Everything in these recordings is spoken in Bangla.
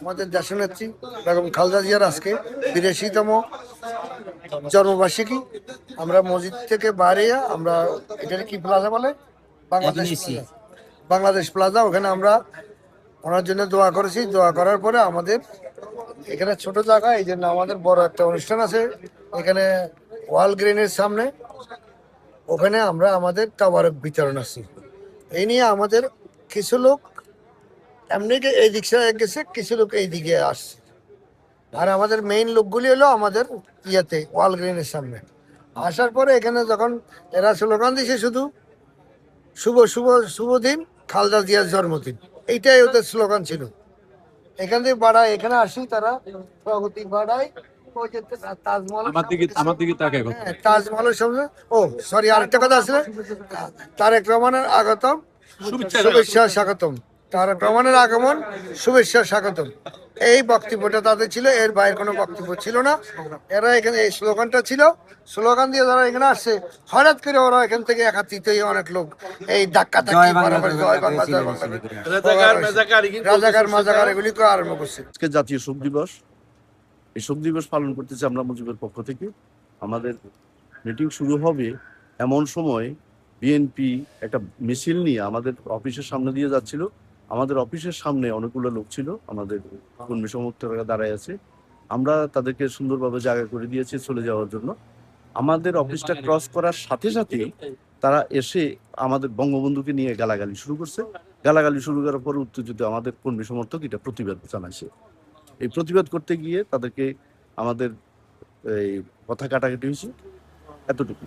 আমাদের দেশনেত্রী বেগম খালেদা জিয়ার আজকে ৮২তম জন্মবার্ষিকী। আমরা মসজিদ থেকে বাইরে আমরা এখানে কি প্লাজা বলে বাংলাদেশ প্লাজা, ওখানে আমরা ওনার জন্য দোয়া করেছি। দোয়া করার পরে আমাদের এখানে ছোট জায়গা, এই জন্য আমাদের বড় একটা অনুষ্ঠান আছে এখানে ওয়াল গ্রিনের সামনে, ওখানে আমরা আমাদের তাবারক বিতরণ আছি। এই নিয়ে আমাদের কিছু লোক এমনি এই দিক গেছে, কিছু লোক এই দিকে আসছে। আর আমাদের মেইন লোকগুলি হলো আমাদের ইয়েতে ওয়াল গ্রিনের সামনে আসার পরে এখানে যখন এরা স্লোগান দিছে শুধু শুভ শুভ শুভ দিন খালেদা জিয়ার জন্মদিন, এইটাই ওদের স্লোগান ছিল। এখান থেকে বাড়ায় এখানে আসি, তারা প্রগতি বাড়ায় তাজমহলের সামনে। ও সরি, আরেকটা কথা আছে, তারেক রহমানের আগতম শুভেচ্ছা স্বাগতম, তারেক রহমানের আগমন শুভেচ্ছা স্বাগতম, এই বক্তব্যটা তাদের ছিল। এর বাইরের কোনো বক্তব্য ছিল না। এরা এখানে এই স্লোগানটা ছিল, স্লোগান দিয়ে যারা এখানে আসছে হঠাৎ করে ওরা এখান থেকে একত্রিত হয়ে অনেক লোক এই ধাক্কা ধাক্কি মারামারি জয় বাংলা জয় বাংলা রাজাকার মাজাকার এগুলি করে আরম্ভ করছে। আজকে জাতীয় শোক দিবস। এই শোক দিবস পালন করতেছি আমরা মুজিবের পক্ষ থেকে। আমাদের মিটিং শুরু হবে এমন সময় বিএনপি একটা মিছিল নিয়ে আমাদের অফিসের সামনে দিয়ে যাচ্ছিল। আমাদের অফিসের সামনে অনেকগুলো লোক ছিল, আমাদের কর্মী সমর্থকরা দাঁড়ায় আছে। আমরা তাদেরকে সুন্দরভাবে জায়গা করে দিয়েছি চলে যাওয়ার জন্য। আমাদের অফিসটা ক্রস করার সাথে সাথে তারা এসে আমাদের বঙ্গবন্ধুকে নিয়ে গালাগালি শুরু করছে। গালাগালি শুরু করার পর উত্তেজিত আমাদের কর্মী সমর্থক এটা প্রতিবাদ জানাইছে। এই প্রতিবাদ করতে গিয়ে তাদেরকে আমাদের এই কথা কাটাকাটি হয়েছে, এতটুকু।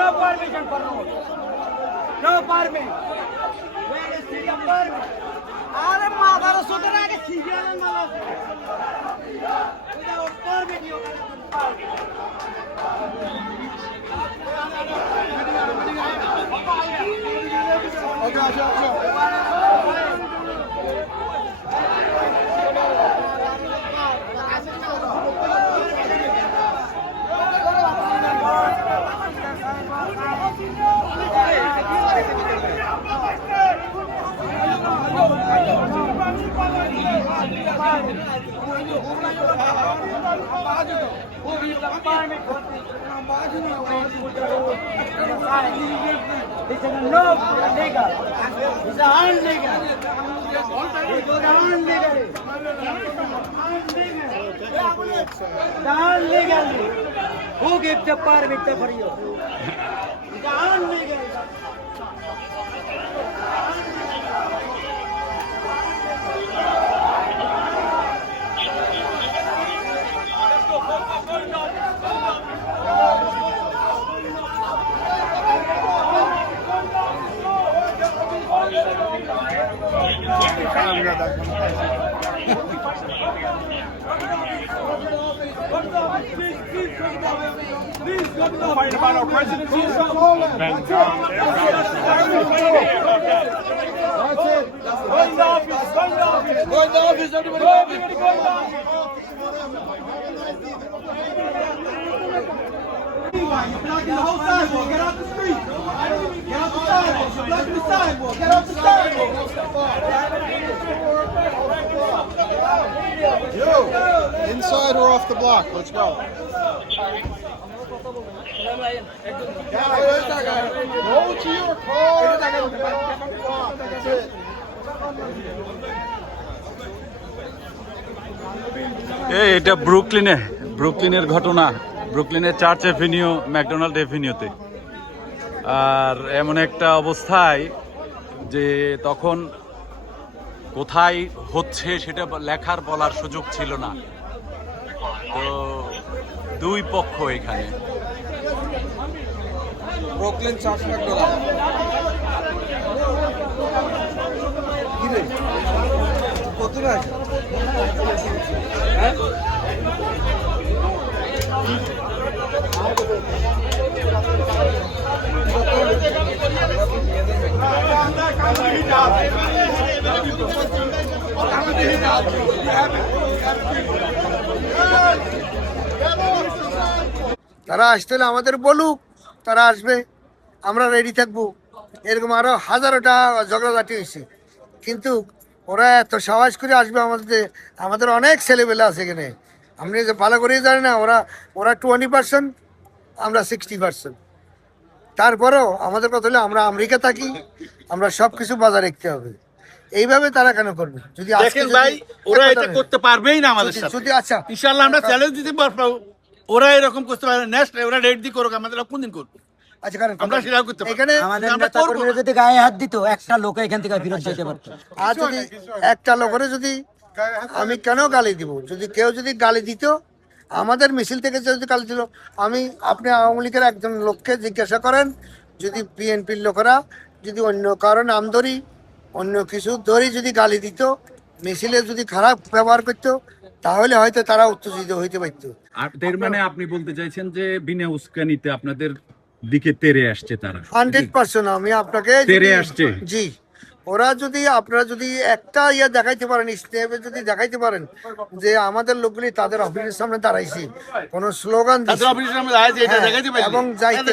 No permission for road. No permit. Where is the permit? अरे मागारा सोचना है कि सीरियल में मागा without permit you It's no legal. It's illegal. Illegal. Who gives the permit for you? It's illegal. Fight about our presidency or something? That's it. Go in the office. Go in the office. Go in the office. Everybody go in the office. You're blocking the whole sidewalk. Get off the street. Get off the sidewalk. You're blocking the sidewalk. Get off the sidewalk. Yo, inside or off the block? Let's go. Go to your car. That's it. এটা ব্রুকলিনের ঘটনা, ব্রুকলিনের চার্চ এভিনিউ, ম্যাকডোনাল্ড এভিনিউতে। আর এমন একটা অবস্থায় যে তখন কোথায় হচ্ছে সেটা লেখার বলার সুযোগ ছিল না। তো দুই পক্ষ এখানে। Brooklyn church McDonald. কত রাখ? তারা আসতে হলে আমাদের বলুক, তারা আসবে, আমরা রেডি থাকবো। এরকম আরো হাজারোটা ঝগড়াঝাটি হয়েছে, কিন্তু ওরা এত সাহস করে আসবে। আমাদের অনেক ছেলেবেলা আছে এখানে, আপনি যে ভালো করেই জানি না। ওরা 20%, আমরা 60%। তারপরেও আমাদের কথা হলে আমরা আমেরিকা থাকি, আমরা সব কিছু বাজার রাখতে হবে। এইভাবে তারা কেন করবে? যদি দেখেন ভাই, ওরা এটা করতে পারবেই না আমাদের সাথে। যদি আচ্ছা ইনশাআল্লাহ আমরা চ্যালেঞ্জ দিতে পারবো, ওরা এরকম করতে পারে। নেক্সট ওরা রেড দি করুক, আমাদের কোনদিন করবো, আচ্ছা কারণ আমরা সেটাও করতে পারবো। এখানে আমাদের নেতা কর্মীরা যদি গায়ে হাত দিত, একটা লোক এখান থেকে ফিরত যেতে পারত। আর যদি একটা লোকের যদি আমি কেন গালি দিব? যদি কেউ যদি গালি দিত, আমাদের মিছিল থেকে যদি গালি দিল, আপনি আওয়ামী লীগের একজন লোককে জিজ্ঞাসা করেন, যদি বিএনপির লোকেরা যদি অন্য কারো নাম ধরি, অন্য কিছু ধরি যদি গালি দিত, মিছিলে যদি খারাপ ব্যবহার করতো, তাহলে হয়তো তারা উত্তেজিত হইতে পারত। আপনাদের মানে আপনি বলতে চাইছেন যে বিনা উস্কানিতে আপনাদের দিকে তেড়ে আসছে তারা? 100% আমি আপনাকে তেড়ে আসছে? জি, আপনারা যদি একটা দেখাইতে পারেন, স্টেপে যদি দেখাইতে পারেন যে আমাদের লোকগুলি তাদের অফিসের সামনে দাঁড়াইছি, কোন স্লোগান তাদের অফিসের সামনে দাঁড়াইছে, এটা দেখাইতে পারি এবং যাইতে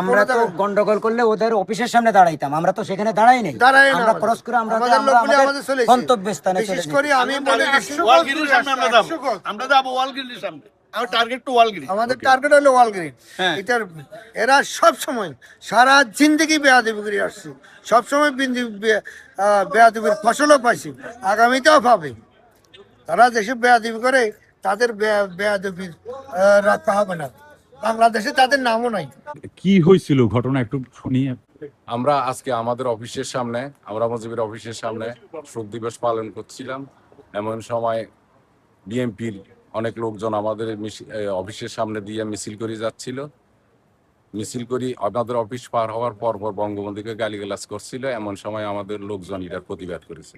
আমরা তো গন্ডগোল করলে ওদের অফিসের সামনে দাঁড়াইতাম, আমরা তো সেখানে দাঁড়াই নাই। দাঁড়ায় না, আমরা ক্রস করে আমরা আমাদের লোকগুলি আমাদের চলে এসেছে। গন্তব্যস্থানে চলে বিশেষ যাই। করে আমি বলে দিচ্ছি, ওয়ালগিরির সামনে আমরা যাবো ওয়ালগিরির সামনে। আমার টার্গেট টু ওয়ালগিরি। আমাদের টার্গেট হলো ওয়ালগ্রিন। হ্যাঁ। এটার এরা সব সময় সারা জিন্দগি বেয়াদবি করে আসছে, সবসময় বেয়াদবির ফসলও পাইছে, আগামীতেও পাবে। তারা যেসব বেয়াদবি করে তাদের বেয়াদবির রাখা হবে না। বাংলাদেশে তাদের নামও নাই। কি হয়েছিল ঘটনা একটু শুনি। আমরা আজকে আমাদের অফিসের সামনে, আমরা মুজিবের অফিসের সামনে শোক দিবস পালন করছিলাম। এমন সময় বিএনপির অনেক লোকজন আমাদের অফিসের সামনে দিয়ে মিছিল করে যাচ্ছিল। মিছিল করি আমাদের অফিস পার হওয়ার পর বঙ্গবন্ধুকে গালিগালাজ করছিল। এমন সময় আমাদের লোকজন এটার প্রতিবাদ করেছে।